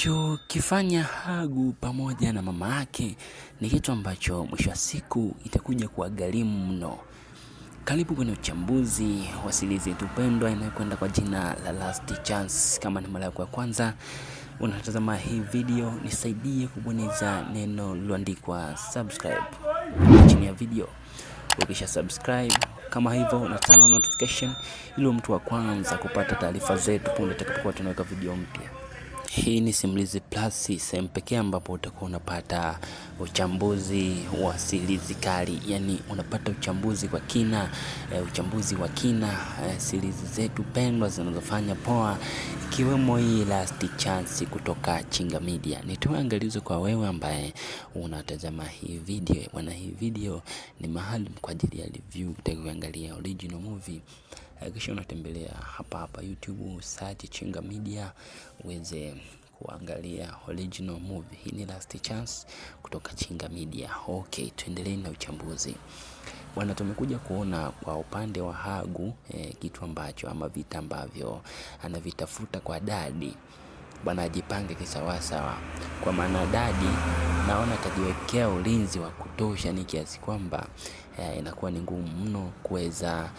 Anachokifanya Hagu pamoja na mama yake ni kitu ambacho mwisho wa siku itakuja kuwagharimu mno. Karibu kwenye uchambuzi wa series yetu pendwa inayokwenda kwa jina la Last Chance. Kama ni mara yako ya kwanza unatazama hii video, nisaidie kubonyeza neno lililoandikwa subscribe chini ya video. Ukisha subscribe kama hivyo na turn on notification ili mtu wa kwanza kupata taarifa zetu punde tutakapokuwa tunaweka video mpya. Hii ni Simulizi Plus, sehemu pekee ambapo utakuwa unapata uchambuzi wa series kali, yani unapata uchambuzi kwa kina, uchambuzi wa kina series zetu pendwa zinazofanya poa, ikiwemo hii Last Chance kutoka Chinga Media. Nitoe angalizo kwa wewe ambaye unatazama hii video. Bwana, hii video ni mahali kwa ajili ya review, utaangalia original movie. Kisha unatembelea hapa YouTube, search Chinga Media uweze kuangalia original movie. Hii ni Last Chance kutoka Chinga Media. Okay, tuendelee na uchambuzi. Bwana, tumekuja kuona kwa upande wa Hagu kitu ambacho ama vita ambavyo anavitafuta kwa dadi. Bwana, ajipange kisawasawa, kwa maana dadi naona atajiwekea ulinzi wa kutosha, ni kiasi kwamba inakuwa ni ngumu mno kuweza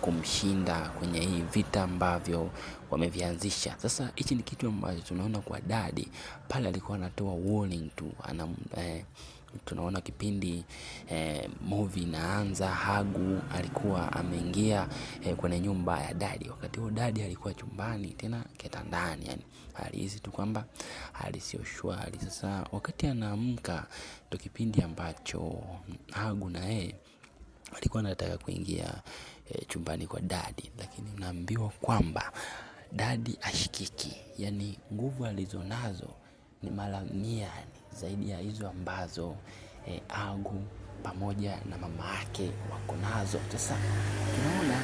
kumshinda kwenye hii vita ambavyo wamevianzisha. Sasa hichi ni kitu ambacho tunaona kwa dadi pale alikuwa anatoa warning tu, tunaona kipindi movie inaanza, Hagu alikuwa ameingia kwenye nyumba ya dadi. Wakati huo dadi alikuwa chumbani, tena kitandani, yani alihisi tu kwamba hali sio shwari. Sasa wakati anaamka ndio kipindi ambacho Hagu na yeye alikuwa anataka kuingia chumbani kwa dadi, lakini unaambiwa kwamba dadi ashikiki, yani nguvu alizonazo ni mara 100 zaidi ya hizo ambazo Hagu pamoja na mama yake wako nazo. Sasa tunaona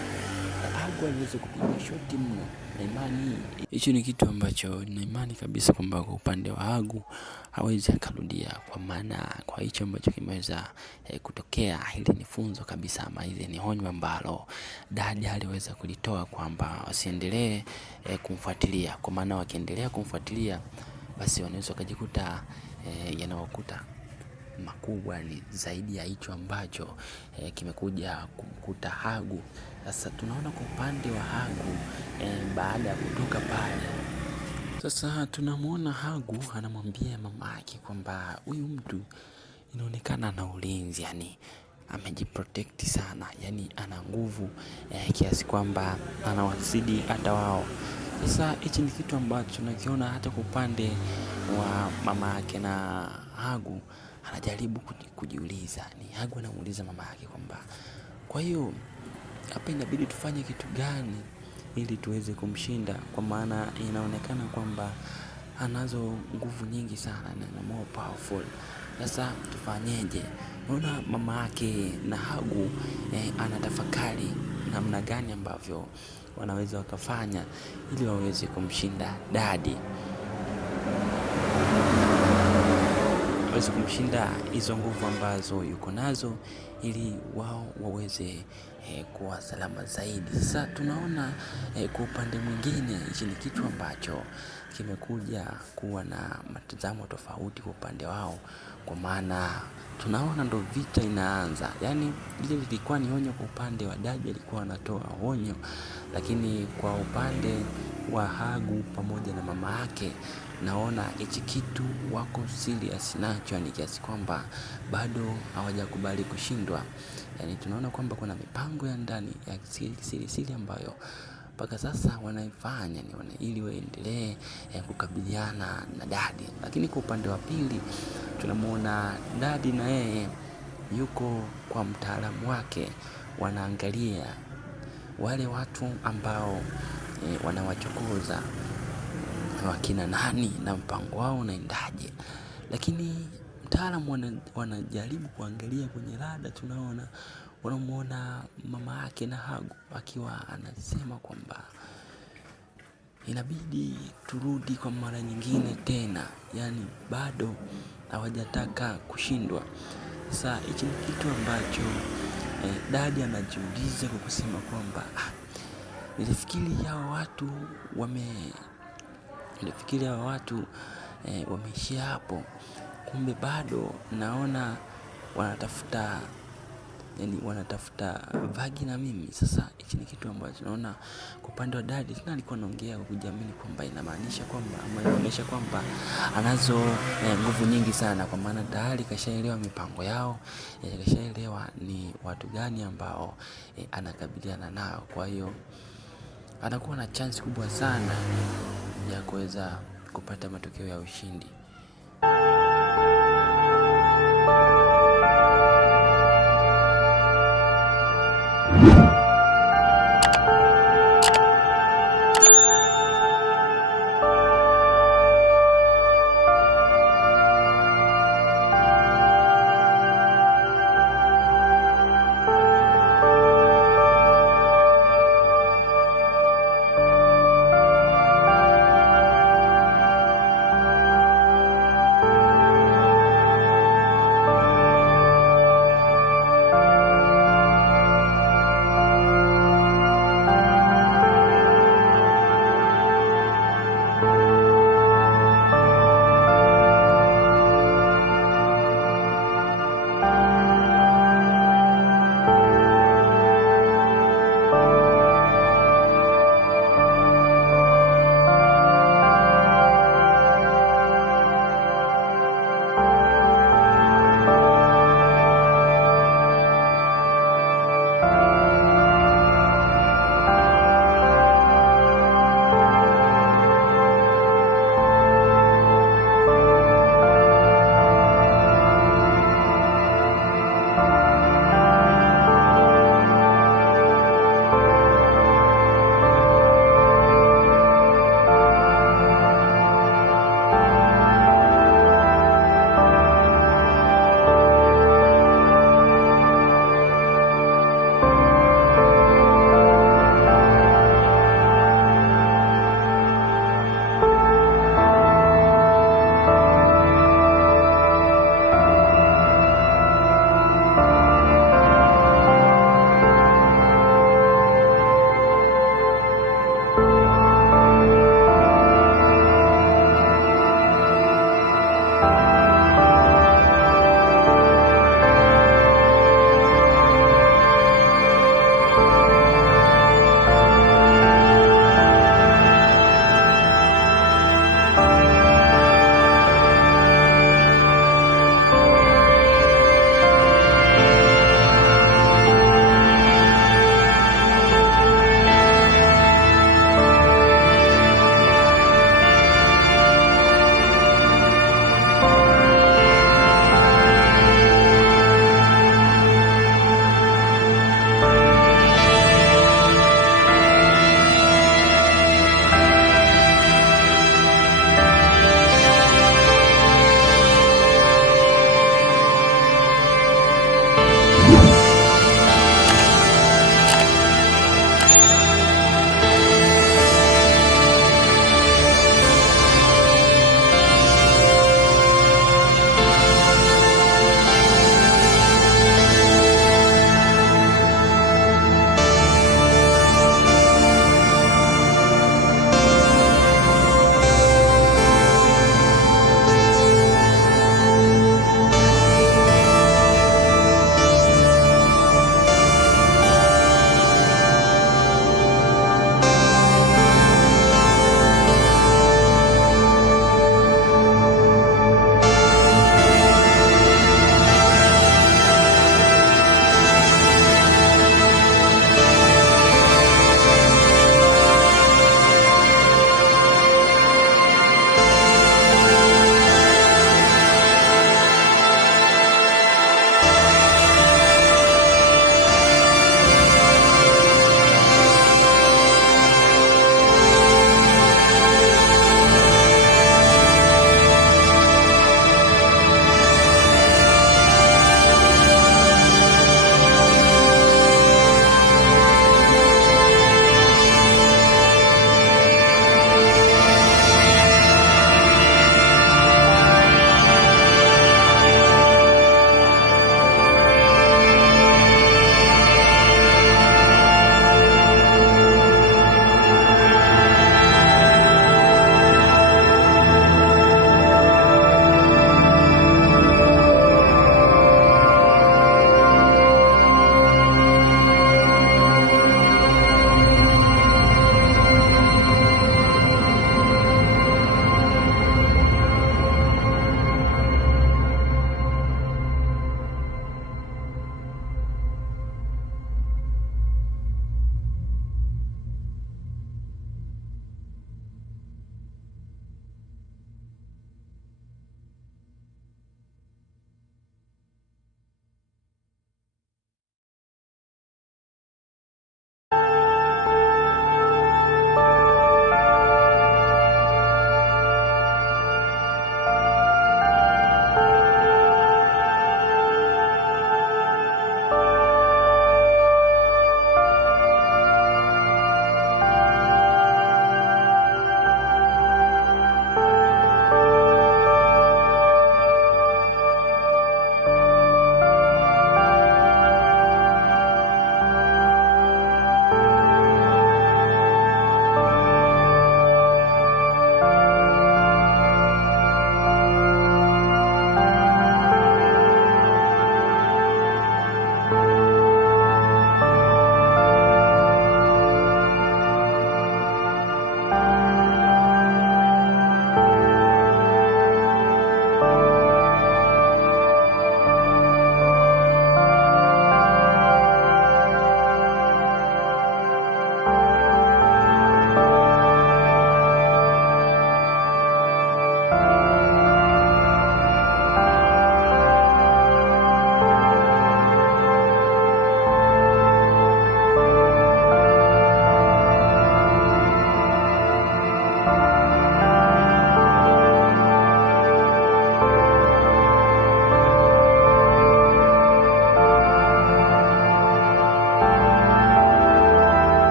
Hagu aliweza kupiga shoti mno, na imani hicho ni kitu ambacho na imani kabisa kwamba kwa upande wa Hagu hawezi akarudia, kwa maana kwa hicho ambacho kimeweza kutokea. Hili ni funzo kabisa, ama hili ni onyo ambalo dadi aliweza kulitoa kwamba wasiendelee kumfuatilia, kwa maana wakiendelea kumfuatilia basi wanaweza wakajikuta yanawakuta makubwa ni zaidi ya hicho ambacho kimekuja kumkuta Hagu. Sasa tunaona kwa upande wa Hagu baada ya kutoka pale, sasa tunamuona Hagu anamwambia mama yake kwamba huyu mtu inaonekana ana ulinzi, yani amejiprotect sana, yani ana nguvu kiasi kwamba anawazidi hata wao. Sasa hichi ni kitu ambacho tunakiona hata kwa upande wa mama yake na Hagu anajaribu kujiuliza. Ni Hagu anamuuliza mama yake kwamba kwa hiyo hapa inabidi tufanye kitu gani ili tuweze kumshinda, kwa maana inaonekana kwamba anazo nguvu nyingi sana na more powerful. Sasa tufanyeje? Unaona mama yake na Hagu anatafakari namna gani ambavyo wanaweza wakafanya ili waweze kumshinda dadi, waweze kumshinda hizo nguvu ambazo yuko nazo, ili wao waweze kuwa salama zaidi. Sasa tunaona kwa upande mwingine hichi ni kitu ambacho kimekuja kuwa na matazamo tofauti kwa upande wao, kwa maana tunaona ndo vita inaanza. Yani ile ilikuwa ni onyo kwa upande wa dadi, alikuwa anatoa onyo, lakini kwa upande wa Hagu pamoja na mama yake naona hichi kitu wako serious nacho, ni kiasi kwamba bado hawajakubali kushindwa. Yani tunaona kwamba kuna mipango ya ndani ya siri ambayo mpaka sasa wanaifanya ni ili waendelee kukabiliana na dadi. Lakini kwa upande wa pili tunamuona dadi na yeye yuko kwa mtaalamu wake, wanaangalia wale watu ambao wanawachokoza wakina nani na mpango wao unaendaje. Lakini mtaalamu wanajaribu kuangalia kwenye rada, tunaona wanamuona mama yake na Hagu akiwa anasema kwamba inabidi turudi kwa mara nyingine tena, yani bado hawajataka kushindwa. Sasa hichi ni kitu ambacho dadi anajiuliza kwa kusema kwamba nilifikiri hawa watu wameishia hapo. Kumbe bado naona wanatafuta, yani wanatafuta vagi na mimi. Sasa hichi ni kitu ambacho naona kwa upande wa dadi tena alikuwa anaongea kwa kujiamini kwamba inamaanisha kwamba inaonyesha kwamba anazo nguvu nyingi sana, kwa maana tayari kashaelewa mipango yao, kashaelewa ni watu gani ambao anakabiliana nao. Kwa hiyo anakuwa na chance kubwa sana ya kuweza kupata matokeo ya ushindi.